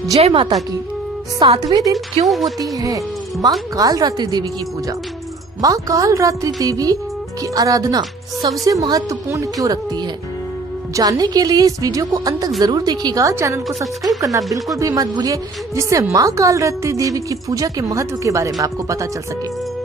जय माता की। 7वें दिन क्यों होती है माँ कालरात्रि देवी की पूजा? माँ कालरात्रि देवी की आराधना सबसे महत्वपूर्ण क्यों रखती है? जानने के लिए इस वीडियो को अंत तक जरूर देखिएगा। चैनल को सब्सक्राइब करना बिल्कुल भी मत भूलिए, जिससे माँ कालरात्रि देवी की पूजा के महत्व के बारे में आपको पता चल सके।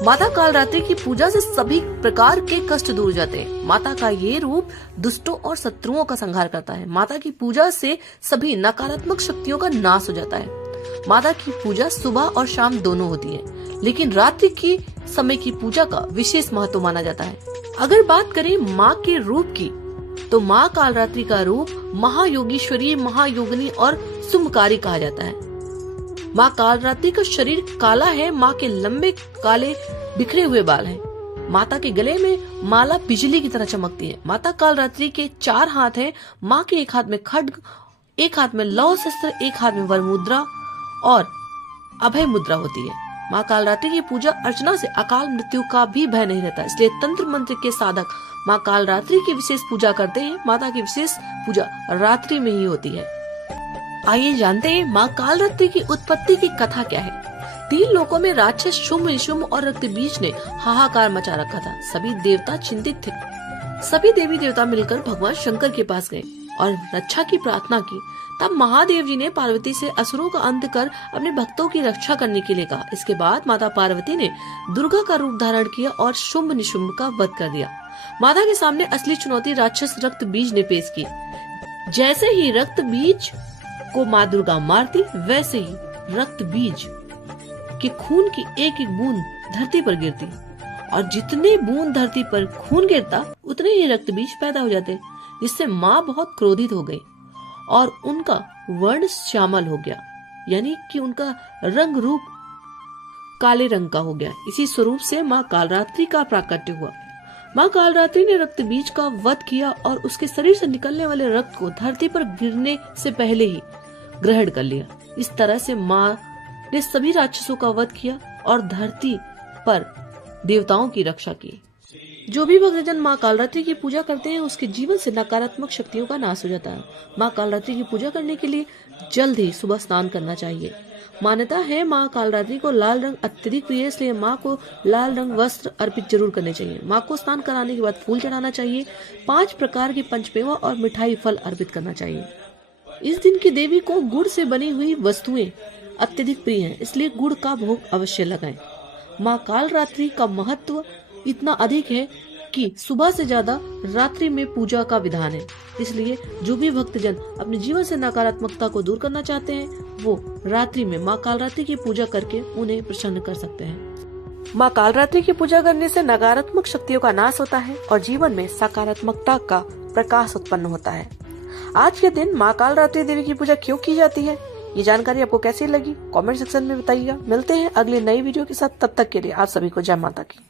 माता कालरात्रि की पूजा से सभी प्रकार के कष्ट दूर हो जाते हैं। माता का ये रूप दुष्टों और शत्रुओं का संहार करता है। माता की पूजा से सभी नकारात्मक शक्तियों का नाश हो जाता है। माता की पूजा सुबह और शाम दोनों होती है, लेकिन रात्रि की समय की पूजा का विशेष महत्व माना जाता है। अगर बात करें माँ के रूप की, तो माँ कालरात्रि का रूप महायोगीश्वरी, महायोगिनी और शुभकारी कहा जाता है। माँ कालरात्रि का शरीर काला है। माँ के लंबे काले बिखरे हुए बाल हैं। माता के गले में माला बिजली की तरह चमकती है। माता कालरात्रि के 4 हाथ हैं। माँ के एक हाथ में खड्ग, एक हाथ में लौह शस्त्र, एक हाथ में वर मुद्रा और अभय मुद्रा होती है। माँ कालरात्रि की पूजा अर्चना से अकाल मृत्यु का भी भय नहीं रहता, इसलिए तंत्र मंत्र के साधक माँ कालरात्रि की विशेष पूजा करते हैं। माता की विशेष पूजा रात्रि में ही होती है। आइए जानते हैं माँ कालरात्रि की उत्पत्ति की कथा क्या है। 3 लोकों में राक्षस शुंभ, निशुंभ और रक्तबीज ने हाहाकार मचा रखा था। सभी देवता चिंतित थे। सभी देवी देवता मिलकर भगवान शंकर के पास गए और रक्षा की प्रार्थना की। तब महादेव जी ने पार्वती से असुरों का अंत कर अपने भक्तों की रक्षा करने के लिए कहा। इसके बाद माता पार्वती ने दुर्गा का रूप धारण किया और शुंभ निशुंभ का वध कर दिया। माता के सामने असली चुनौती राक्षस रक्तबीज ने पेश की। जैसे ही रक्तबीज को माँ दुर्गा मारती, वैसे ही रक्त बीज के खून की एक एक बूंद धरती पर गिरती और जितने बूंद धरती पर खून गिरता, उतने ही रक्त बीज पैदा हो जाते, जिससे माँ बहुत क्रोधित हो गई और उनका वर्ण श्यामल हो गया, यानी कि उनका रंग रूप काले रंग का हो गया। इसी स्वरूप से माँ कालरात्रि का प्राकट्य हुआ। माँ कालरात्रि ने रक्त बीज का वध किया और उसके शरीर से निकलने वाले रक्त को धरती पर गिरने से पहले ही ग्रहण कर लिया। इस तरह से माँ ने सभी राक्षसों का वध किया और धरती पर देवताओं की रक्षा की। जो भी भक्तजन माँ कालरात्रि की पूजा करते हैं, उसके जीवन से नकारात्मक शक्तियों का नाश हो जाता है। माँ कालरात्रि की पूजा करने के लिए जल्द ही सुबह स्नान करना चाहिए। मान्यता है माँ कालरात्रि को लाल रंग अत्यधिक प्रिय है, इसलिए माँ को लाल रंग वस्त्र अर्पित जरूर करने चाहिए। माँ को स्नान कराने के बाद फूल चढ़ाना चाहिए। 5 प्रकार के पंचमेवा और मिठाई फल अर्पित करना चाहिए। इस दिन की देवी को गुड़ से बनी हुई वस्तुएं अत्यधिक प्रिय हैं, इसलिए गुड़ का भोग अवश्य लगाएं। माँ कालरात्रि का महत्व इतना अधिक है कि सुबह से ज्यादा रात्रि में पूजा का विधान है। इसलिए जो भी भक्तजन अपने जीवन से नकारात्मकता को दूर करना चाहते हैं, वो रात्रि में माँ कालरात्रि की पूजा करके उन्हें प्रसन्न कर सकते हैं। माँ कालरात्रि की पूजा करने से नकारात्मक शक्तियों का नाश होता है और जीवन में सकारात्मकता का प्रकाश उत्पन्न होता है। आज के दिन माँ कालरात्रि देवी की पूजा क्यों की जाती है, ये जानकारी आपको कैसी लगी कमेंट सेक्शन में बताइएगा। मिलते हैं अगली नई वीडियो के साथ, तब तक के लिए आप सभी को जय माता की।